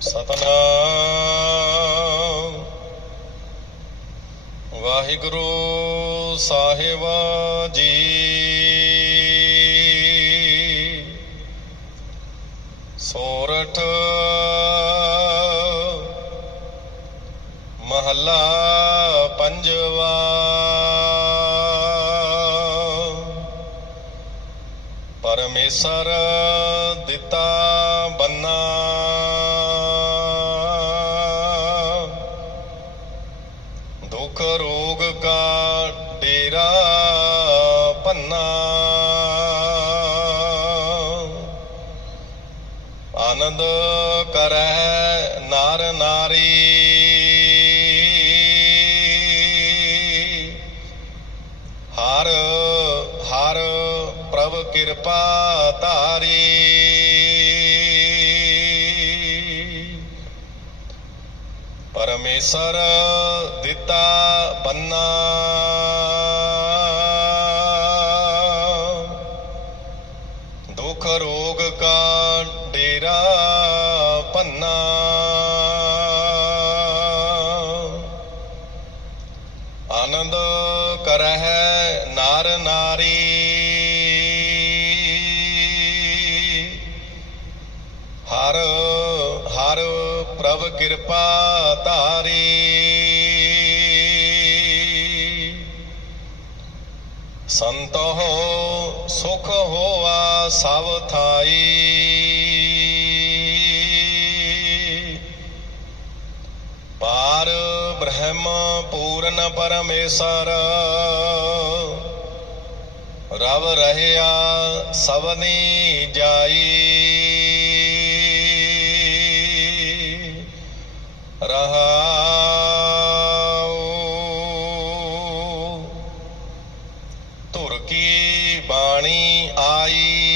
ਸਤਨਾਮ। ਵਾਹਿਗੁਰੂ ਸਾਹਿਬ ਜੀ। ਸੋਰਠ ਮਹੱਲਾ ਪੰਜਵਾ। ਪਰਮੇਸ਼ਰ ਦਿੱਤਾ ਬੰਨਾ। ਆਨੰਦ ਕਰੈ ਨਰ ਨਾਰੀ। ਹਰ ਹਰ ਪ੍ਰਭ ਕਿਰਪਾ ਧਾਰੀ। ਪਰਮੇਸ਼ਰ ਦਿੱਤਾ ਬੰਨਾ। ਦੁੱਖ ਰੋਗ ਕਾ ਡੇਰਾ ਪੰਨਾ। ਆਨੰਦ ਕਰਹਿ ਨਰ ਨਾਰੀ। ਹਰ ਹਰ ਪ੍ਰਭ ਕਿਰਪਾ ਧਾਰੀ। ਸੰਤੋ ਸੁਖ ਹੋਆ ਸਭ ਥਾਈ। ब्रह्म पूर्ण परमेश्वर। रव रहया सवनी जाई। रहा तुर्की बाणी आई।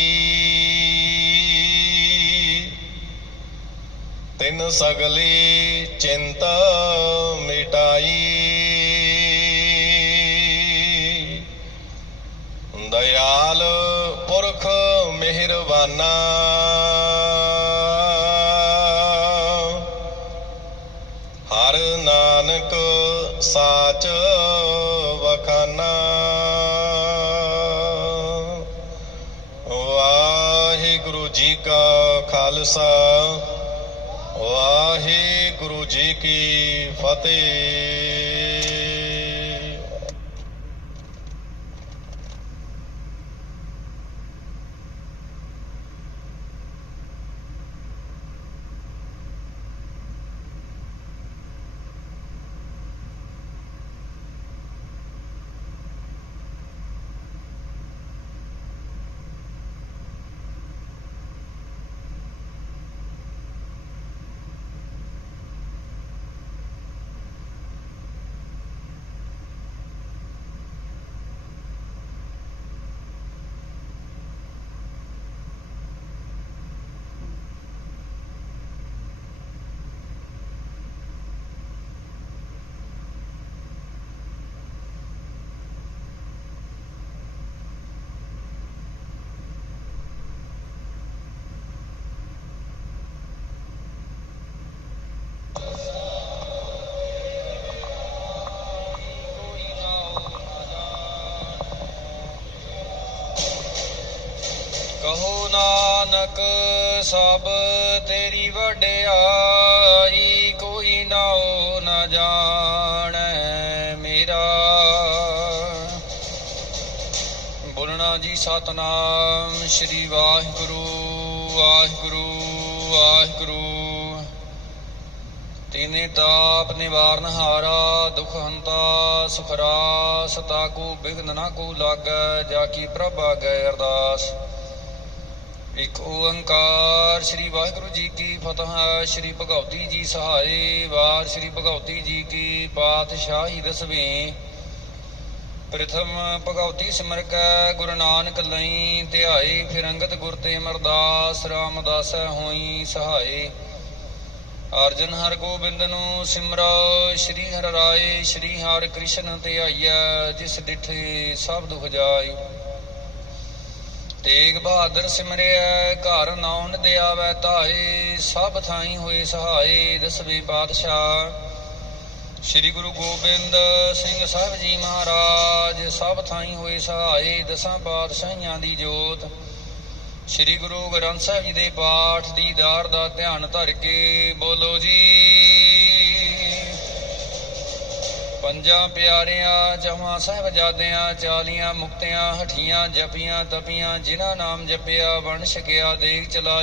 ਤਿਨ ਸਗਲੀ ਚਿੰਤ ਮਿਟਾਈ। ਦਇਆਲ ਪੁਰਖ ਮਿਹਰਬਾਨਾ। ਹਰ ਨਾਨਕ ਸਾਚ ਵਖਾਨਾ। ਵਾਹਿਗੁਰੂ ਜੀ ਕਾ ਖਾਲਸਾ। ਵਾਹਿਗੁਰੂ ਜੀ ਕੀ ਫਤਿਹ। ਸਭ ਤੇਰੀ ਵਡਿਆਈ ਕੋਈ ਨਾਉ ਨਾ ਜਾਣੈ ਮੇਰਾ। ਬੋਲਣਾ ਜੀ ਸਤਨਾਮ, ਸ਼੍ਰੀ ਵਾਹਿਗੁਰੂ ਵਾਹਿਗੁਰੂ ਵਾਹਿਗੁਰੂ। ਤੀਨੇ ਤਾਪ ਨਿਵਾਰਨ ਹਾਰਾ, ਦੁਖ ਹੰਤਾ, ਸੁਖ ਰਾਸ ਤਾਕੂ ਬਿਘਨ ਨਾ ਕੋ ਲਾਗੈ, ਜਾ ਕੀ ਪ੍ਰਭ ਆਗੈ ਅਰਦਾਸ। ਇੱਕ ਓੰਕਾਰ ਸ੍ਰੀ ਵਾਹਿਗੁਰੂ ਜੀ ਕੀ ਫਤਿਹ, ਸ੍ਰੀ ਭਗਉਤੀ ਜੀ ਸਹਾਈ, ਵਾਰ ਸ੍ਰੀ ਭਗਉਤੀ ਜੀ ਕੀ ਪਾਤਸ਼ਾਹੀ ਦਸਵੀਂ। ਪ੍ਰਥਮ ਭਗਉਤੀ ਸਿਮਰ ਕੈ ਗੁਰੂ ਨਾਨਕ ਲਈ ਧਿਆਈ ਫਿਰੰਗਤ ਗੁਰ ਤੇ ਅਮਰਦਾਸ, ਰਾਮਦਾਸ ਹੋਈ ਸਹਾਏ ਅਰਜਨ ਹਰ ਗੋਬਿੰਦ ਨੂੰ ਸਿਮਰੋ, ਸ਼੍ਰੀ ਹਰਿ ਰਾਏ, ਸ਼੍ਰੀ ਹਰਿ ਕ੍ਰਿਸ਼ਨ ਧਿਆਈਐ, ਜਿਸ ਡਿਠੇ ਸਭ ਦੁਖ ਜਾਈ। ਤੇਗ ਬਹਾਦਰ ਸਿਮਰਿਆ, ਘਰ ਨਾਉਨ ਦਿਆਵੈ ਤਾਏ ਸਭ ਥਾਈ ਹੋਏ ਸਹਾਈ, ਦਸਵੇਂ ਪਾਤਸ਼ਾਹ। ਸ੍ਰੀ ਗੁਰੂ ਗੋਬਿੰਦ ਸਿੰਘ ਸਾਹਿਬ ਜੀ ਮਹਾਰਾਜ, ਸਭ ਥਾਈ ਹੋਏ ਸਹਾਈ, ਦਸਾਂ ਪਾਤਸ਼ਾਹੀਆਂ ਦੀ ਜੋਤ। ਸ੍ਰੀ ਗੁਰੂ ਗ੍ਰੰਥ ਸਾਹਿਬ ਜੀ ਦੇ ਪਾਠ ਦੀ ਦਾਰ ਦਾ ਧਿਆਨ ਧਰ ਕੇ ਬੋਲੋ ਜੀ। ਪੰਜਾਂ ਪਿਆਰਿਆਂ, ਜਮਾਂ ਸਾਹਿਬਜ਼ਾਦਿਆਂ, ਚਾਲੀਆਂ ਮੁਕਤਿਆਂ, ਹਠੀਆਂ, ਜਪੀਆਂ, ਤਪੀਆਂ, ਜਿਨ੍ਹਾਂ ਨਾਮ ਜਪਿਆ ਬਣ ਛਕਿਆ ਦੇਖ ਚਲਾਈ।